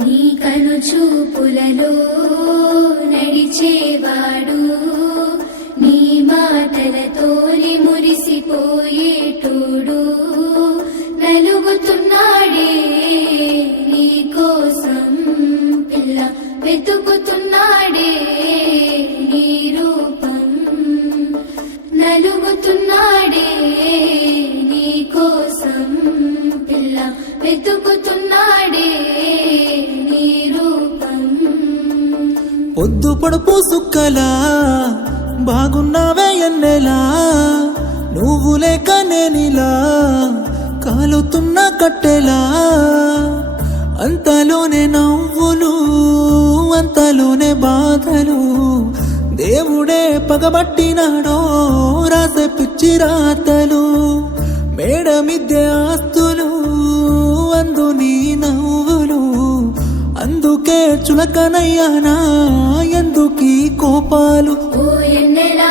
నీ కను చూపులలో నడిచేవాడు నీ మాటలతోని మురిసిపోయేటోడు నలుగుతున్నాడే నీ కోసం పిల్ల వెతుకుతున్నాడే నీ రూపం నలుగుతున్నాడే నీ కోసం పిల్ల వెతుకుతున్నాడే నీ రూపం పొద్దు పడుపు సుక్కలా బాగున్నావే ఎన్నెలా నువ్వు లేక నేనిలా కాలుతున్న కట్టెలా అంతలోనే నవ్వులు అంతలోనే బాధలు దేవుడే పగబట్టినాడో రాసే పిచ్చి రాతలు మేడ మిద్దె ఆస్తులు అందు నీ నవ్వులు అందుకే చులకనయ్యానా ఎందుకీ కోపాలు ఓ ఎన్నెలా